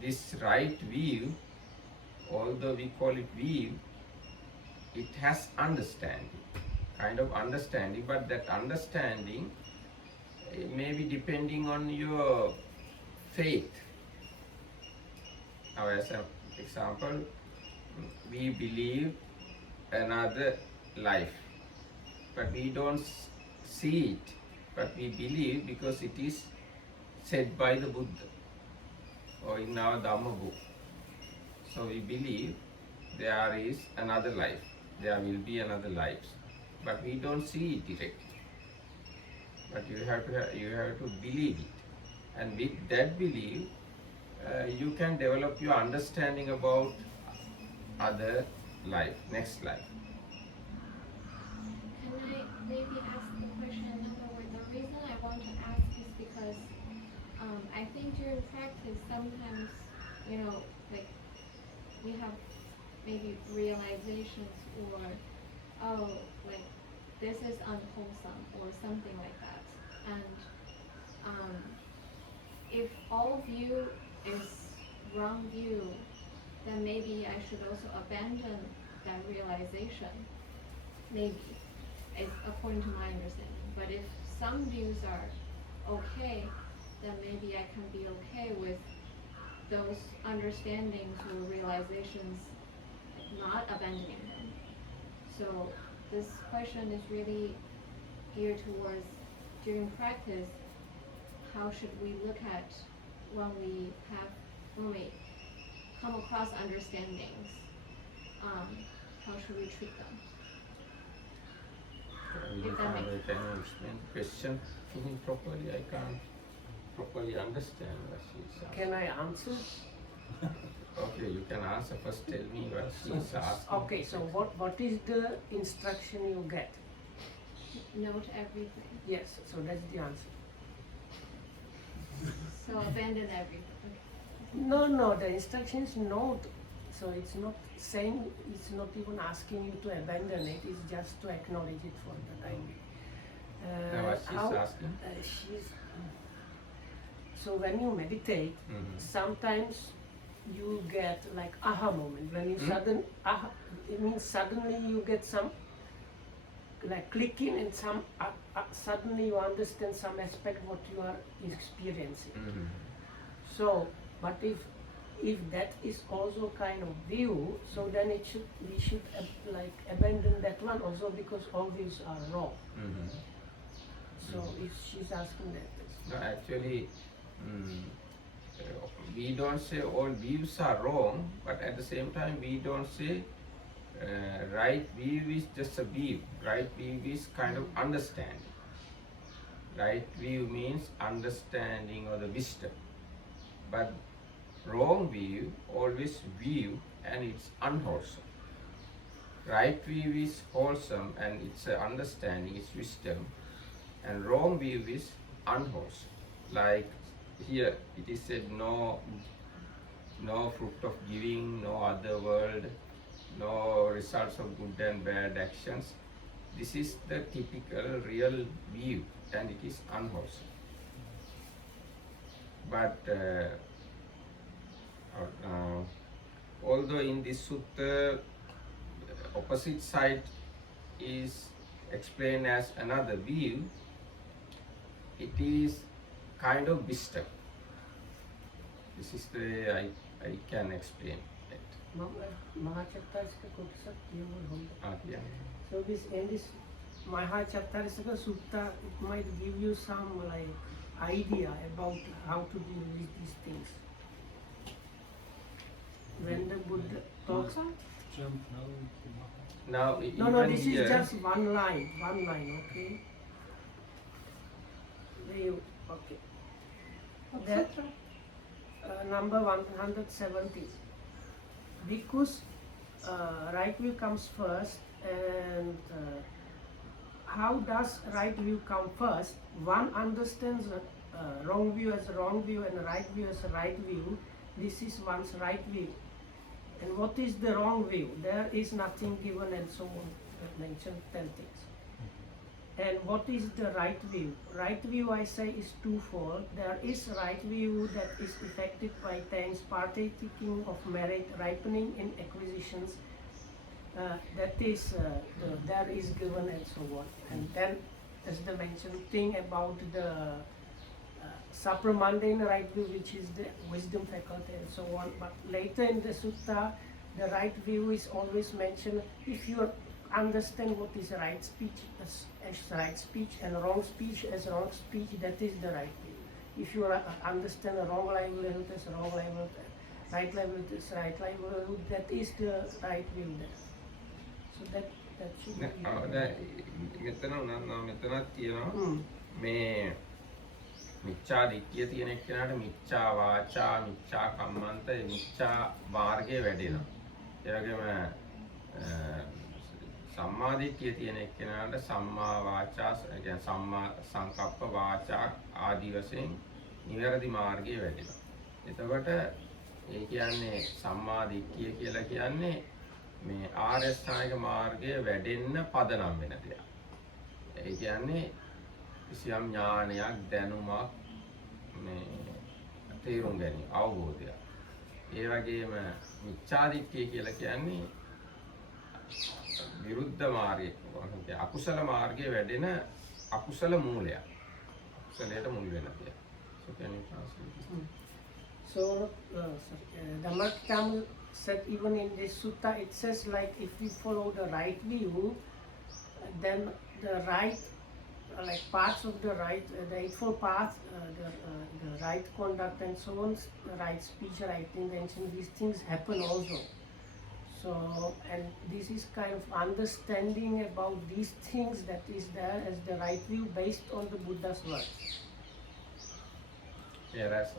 This right view, although we call it view, it has understanding, kind of understanding, but that understanding may be depending on your faith. Now, as an example, we believe another life, but we don't see it, but we believe because it is said by the Buddha or in our Dhamma book. So we believe there is another life, there will be another life, but we don't see it directly. But you have to believe it, and with that belief, you can develop your understanding about other life, next life. Can I maybe ask the question another way? The reason I want to ask is because I think during practice sometimes, like we have maybe realizations or, oh, like this is unwholesome or something like that. And if all view is wrong view, then maybe I should also abandon that realization. Maybe, according to my understanding. But if some views are okay, then maybe I can be okay with those understandings or realizations, not abandoning them. So this question is really geared towards, during practice, how should we look at when we come across understandings? How should we treat them? Can you explain the question to me properly? I can't properly understand what she's asking. Can I answer? Okay, you can answer. First tell me what she's asking. Okay, so what is the instruction you get? Note everything. Yes, so that's the answer. So abandon everything. No, the instruction is note So it's not saying, it's not even asking you to abandon it, it's just to acknowledge it for the time being. Now what she's asking? So when you meditate, sometimes you get like aha moment. When you it means suddenly you get some like clicking and some suddenly you understand some aspect what you are experiencing. So, but if that is also kind of view, so then we should like abandon that one also, because all views are wrong. So if she's asking that. No, actually, we don't say all views are wrong, but at the same time we don't say right view is just a view. Right view is kind of understanding. Right view means understanding or the wisdom. But wrong view, always view, and it's unwholesome. Right view is wholesome and it's understanding, it's wisdom. And wrong view is unwholesome. Like here it is said no fruit of giving, no other world, no results of good and bad actions. This is the typical real view and it is unwholesome. But although in this sutta opposite side is explained as another view, it is kind of wisdom. This is the way I can explain it. Yeah. So in this Mahachattarasaka Sutta, it might give you some like idea about how to deal with these things. When the Buddha talks, Jump now into Maha. Now no, this here, is just one line, okay? Okay. That number 170. Because right view comes first, and how does right view come first? One understands wrong view as wrong view and right view as right view. This is one's right view. And what is the wrong view? There is nothing given and so on. I mentioned 10 things. And what is the right view? Right view, I say, is twofold. There is right view that is effected by things partaking of merit, ripening in acquisitions. That is, there is given and so on. And then, as the mentioned thing about the supramundane right view, which is the wisdom faculty and so on. But later in the sutta, the right view is always mentioned. If you understand what is right speech as right speech and wrong speech as wrong speech, that is the right view. If you understand a wrong livelihood as wrong livelihood, right livelihood as right livelihood, that is the right view there. So that should be. මෙතනත් තියෙනවා මේ මිච්ඡා දිට්ඨිය තියෙන එක්කෙනාට මිච්ඡා වාචා, මිච්ඡා කම්මන්ත, මිච්ඡා මාර්ගයේ වැඩෙනවා. ඒ වගේම සම්මා දිට්ඨිය තියෙන එක්කෙනාට සම්මා වාචා, ඒ කියන්නේ සම්මා සංකප්ප වාචා ආදී වශයෙන් නිවැරදි මාර්ගයේ වැඩෙනවා. එතකොට ඒ කියන්නේ සම්මා දිට්ඨිය කියලා කියන්නේ මේ ආර්ය අෂ්ටාංගික මාර්ගයේ වැඩෙන්න පදනම් වෙන දෙයක්. ඒ කියන්නේ කිසියම් ඥානයක්, දැනුමක්, මේ තේරුම් ගැනීම, අවබෝධයක්. ඒ වගේම මිච්ඡා දිට්ඨිය කියලා කියන්නේ විරුද්ධ මාර්ගයේ, අකුසල මාර්ගයේ වැඩෙන අකුසල මූලයක්. අකුසලයට මුල් වෙන දෙයක්. So can you translate this? So Dhammakkam said even in this sutta, it says like if we follow the right view, then the right like parts of the right, the eightfold path, the right conduct and so on, the right speech, right intention, these things happen also. So, and this is kind of understanding about these things that is there as the right view based on the Buddha's words. Yeah, that's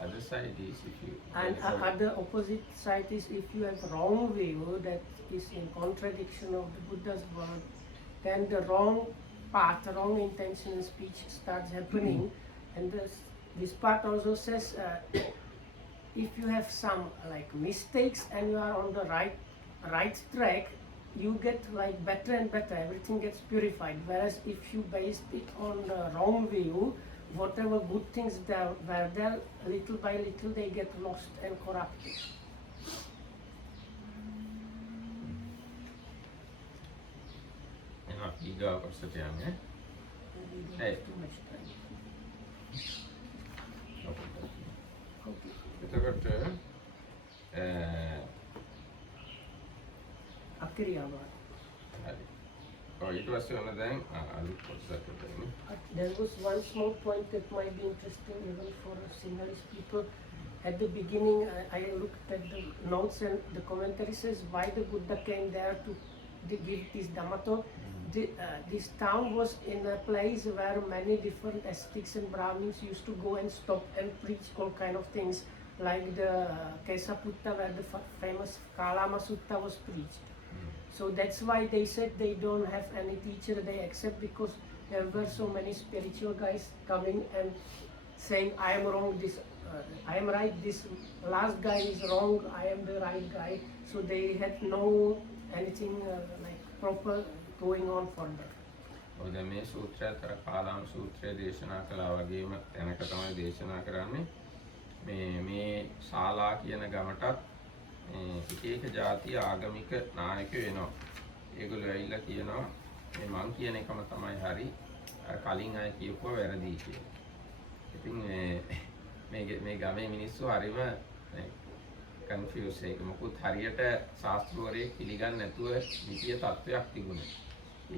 other side is if you. And other opposite side is if you have wrong view that is in contradiction of the Buddha's word, then the wrong path, wrong intention and speech starts happening. And this part also says, if you have some like mistakes and you are on the right track, you get like better and better, everything gets purified. Whereas if you based it on the wrong view, whatever good things there were there, little by little they get lost and corrupted. එහෙනම් ඊගා කොටසට යන්නේ. We don't Hey. have too much time. Okay. එතකොට Akiriyama. හරි. ඊට පස්සේ ඔන්න දැන් අලුත් කොටසකට එන්නේ. There was one small point that might be interesting even for Sinhalese people. At the beginning, I looked at the notes and the commentary says why the Buddha came there to give this Dhamma talk. This town was in a place where many different ascetics and Brahmins used to go and stop and preach all kind of things, like the Kesaputta where the famous Kalama Sutta was preached. So that's why they said they don't have any teacher they accept, because there were so many spiritual guys coming and saying I am wrong, this I am right, this last guy is wrong, I am the right guy. So they had no anything like proper going on for them. ඔය දැන් මේ සූත්‍රය අතර කාලාම සූත්‍රය දේශනා කළා වගේම තැනක තමයි දේශනා කරන්නේ මේ ශාලා කියන ගමටත් එක එක ಜಾති ආගමික නායකයෝ එනවා. ඒගොල්ලෝ ඇවිල්ලා කියනවා මේ මං කියන එකම තමයි හරි. අර කලින් අය කියපුවා වැරදි කියලා. ඉතින් මේ ගමේ මිනිස්සු හරිම කන්ෆියුස් එක. මොකද හරියට ශාස්ත්‍රවරයෙක් පිළිගන්නේ නැතුව නිතිය තත්වයක් තිබුණා.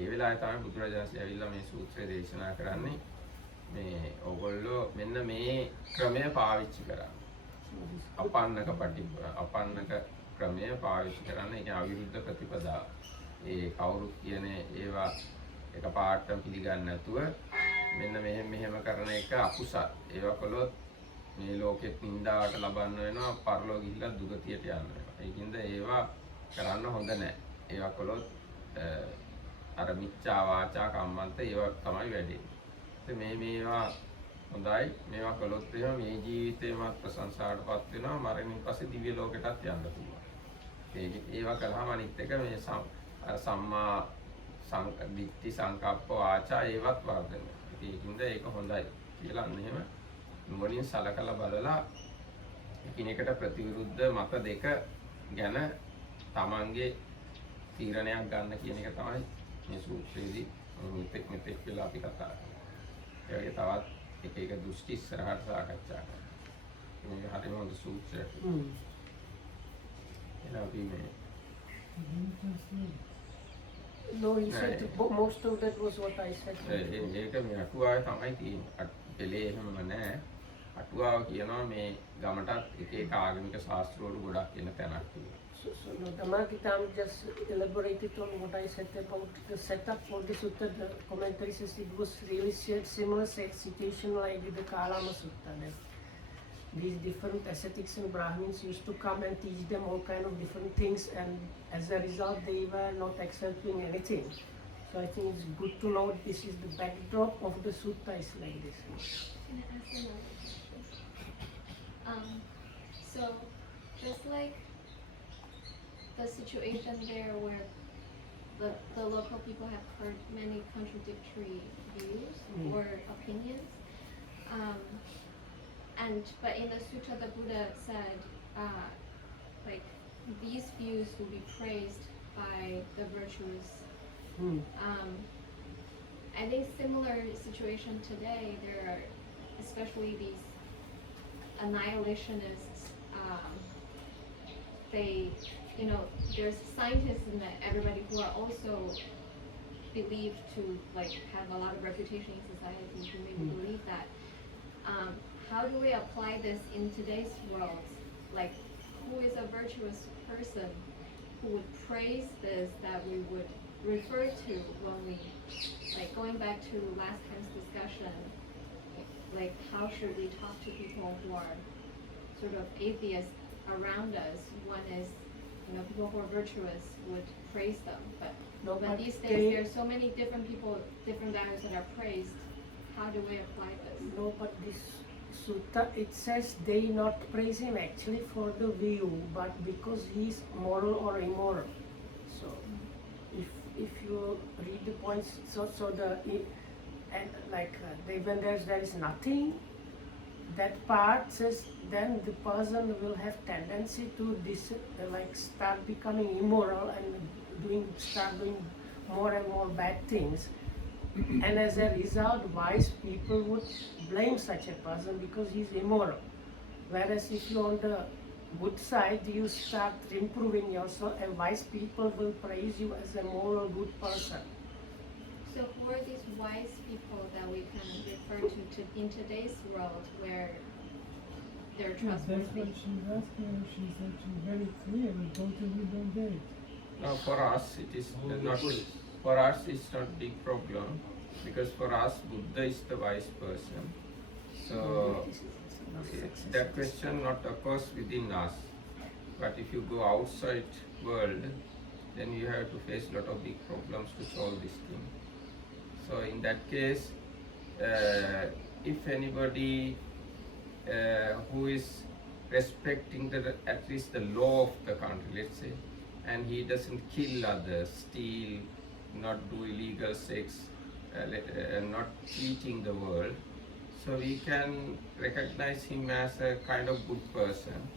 ඒ වෙලාවේ තමයි බුදුරජාණන් ඇවිල්ලා මේ සූත්‍රය දේශනා කරන්නේ. මේ ඕගොල්ලෝ මෙන්න මේ ක්‍රමය පාවිච්චි කරා. අපන්නක අපන්නක ක්‍රමය පාවිච්චි කරන්න. ඒක අවිරුද්ධ ප්‍රතිපදාව. ඒ කවුරුත් කියන්නේ ඒවා එකපාරටම පිළිගන්නේ නැතුව මෙන්න මෙහෙම කරන එක අකුසල්. ඒවා කළොත් මේ ලෝකෙත් නින්දාවට ලබන්න වෙනවා, පරලෝ ගිහිල්ලා දුගතියට යන්න වෙනවා. ඒකින්ද ඒවා කරන්න හොඳ නැහැ. ඒවා කළොත් අර මිච්ඡා වාචා කම්මන්ත ඒවා තමයි වැඩේ. ඉතින් මේවා හොඳයි. මේවා කළොත් එහෙම මේ ජීවිතේමත් ප්‍රශංසාවටපත් වෙනවා, මරණින් පස්සේ දිව්‍ය ලෝකෙටත් යන්න පුළුවන්. ඒවා කළාම අනිත් එක මේ සම්මා දිට්ඨි සංකප්ප වාචා ඒවත් වර්ධනය. ඒකින්ද ඒක හොඳයි කියලා අන්න එහෙම නුවණින් සලකලා බලලා එකිනෙකට ප්‍රතිවිරුද්ධ මත දෙක ගැන තමන්ගේ තීරණයක් ගන්න කියන එක තමයි මේ සූත්‍රයේදී මෙතෙක් වෙලා අපි කතා කරන්නේ. ඒ වගේ තවත් එක දෘෂ්ටි ඉස්සරහට සාකච්ඡා කරනවා. මේක හරිම හොඳ සූත්‍රයක්. එනවා අපි මේ No, he said most of that was what I said. ඒක මේ අටුවාවේ තමයි තියෙන්නේ. පෙළේ එහෙමම නැහැ. අටුවාව කියනවා මේ ගමටත් එක ආගමික ශාස්ත්‍රවල ගොඩක් එන තැනක් කියලා. So no, Dhammakitam just elaborated on what I said about the setup for the sutta. The commentary says it was really similar situation like with the Kalama Sutta. That these different ascetics and Brahmins used to come and teach them all kind of different things, and as a result they were not accepting anything. So I think it's good to know this is the backdrop of the sutta is like this. Can I ask another question? So just like the situation there where the local people have heard many contradictory views or opinions, but in the sutta the Buddha said like these views will be praised by the virtuous. I think similar situation today, there are especially these annihilationists. There's scientists and everybody who are also believed to like have a lot of reputation in society who maybe believe that. How do we apply this in today's world? Like, who is a virtuous person who would praise this that we would refer to when we, like going back to last time's discussion, like how should we talk to people who are sort of atheists around us? One is, people who are virtuous would praise them, but these days there are so many different people, different values that are praised. How do we apply this? No, but this sutta, it says they not praise him actually for the view, but because he's moral or immoral. So if you read the points, and like when there is nothing, that part says then the person will have tendency to start becoming immoral and start doing more and more bad things. And as a result, wise people would blame such a person because he's immoral. Whereas if you're on the good side, you start improving yourself, and wise people will praise you as a moral good person. So who are these wise people that we can refer to in today's world where they're That's trustworthy? what she's asking. She's actually very clear. Go to we don't dare. Now for us it is not, for us it's not big problem, because for us Buddha is the wise person. So that question not occurs within us. But if you go outside world, then you have to face lot of big problems to solve this thing. So in that case, if anybody who is respecting at least the law of the country, let's say, and he doesn't kill others, steal, not do illegal sex, not cheating the world, so we can recognize him as a kind of good person.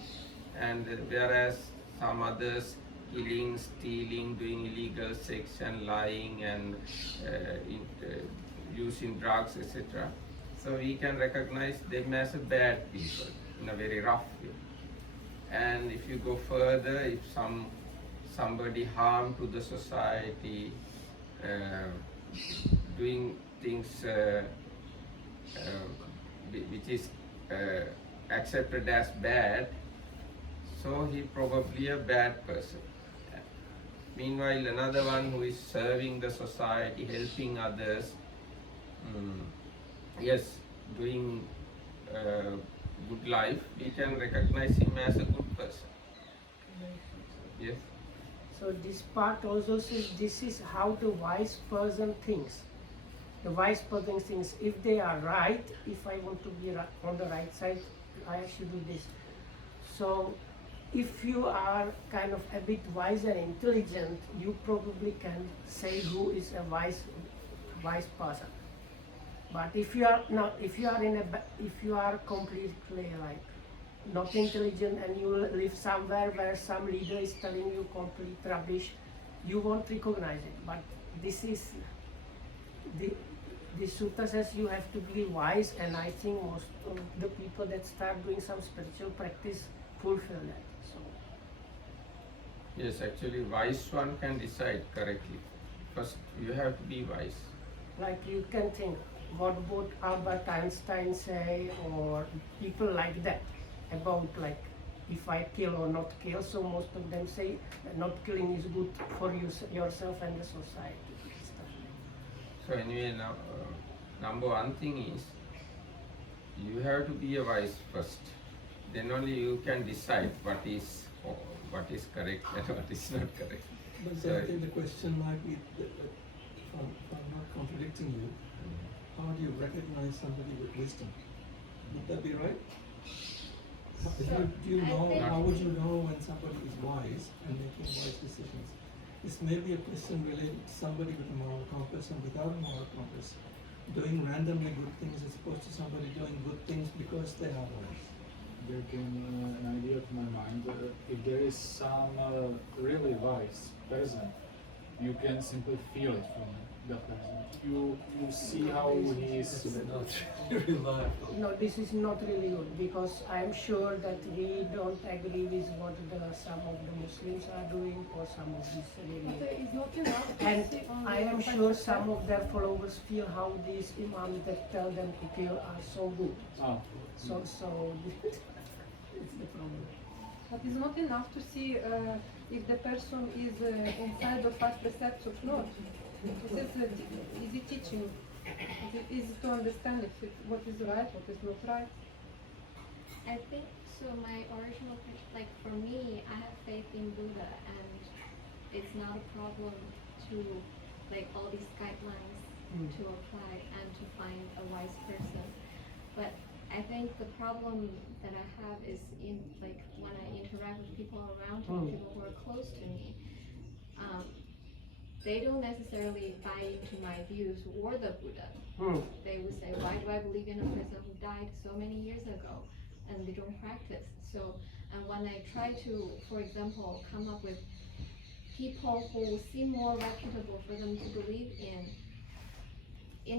And whereas some others killing, stealing, doing illegal sex and lying and using drugs, etc. So we can recognize them as a bad people in a very rough way. And if you go further, if somebody harm to the society, doing things which is accepted as bad, so he probably a bad person. Meanwhile, another one who is serving the society, helping others, yes, doing good life, we can recognize him as a good person. Yes. So this part also says this is how the wise person thinks. The wise person thinks if they are right, if I want to be on the right side, I should do this. So if you are kind of a bit wise and intelligent, you probably can say who is a wise person. But if you are not, if you are completely like not intelligent and you live somewhere where some leader is telling you complete rubbish, you won't recognize it. But this is the sutta says you have to be wise, and I think most of the people that start doing some spiritual practice fulfill that. So Yes, actually wise one can decide correctly. First you have to be wise. like you can think what would Albert Einstein say, or people like that, about like if I kill or not kill. So most of them say that not killing is good for yourself and the society. So anyway, now number one thing is you have to be a wise first. Then only you can decide what is correct and what is not correct. But So, I think the question might be, if I'm not contradicting you, how do you recognize somebody with wisdom? Would that be right? How would you know when somebody is wise and making wise decisions? This may be a question related to somebody with a moral compass and without a moral compass, doing randomly good things as opposed to somebody doing good things because they are wise. There came an idea to my mind. If there is some really wise person, you can simply feel it from the person. You see how he is. Not reliable. No, this is not really good, because I'm sure that we don't agree with what some of the Muslims are doing or some of these religions. And I am sure some of their followers feel how these imams that tell them to kill are so good. Ah. So it's the problem. But it's not enough to see if the person is inside of five precepts or not. It says, is he teaching? Is it to understand what is right, what is not right? I think so. My original, like for me, I have faith in Buddha, and it's not a problem to like all these guidelines to apply and to find a wise person. But I think the problem that I have is in like when I interact with people around me, people who are close to me, they don't necessarily buy into my views or the Buddha. They would say, why do I believe in a person who died so many years ago? And they don't practice. So, and when I try to, for example, come up with people who seem more reputable for them to believe in,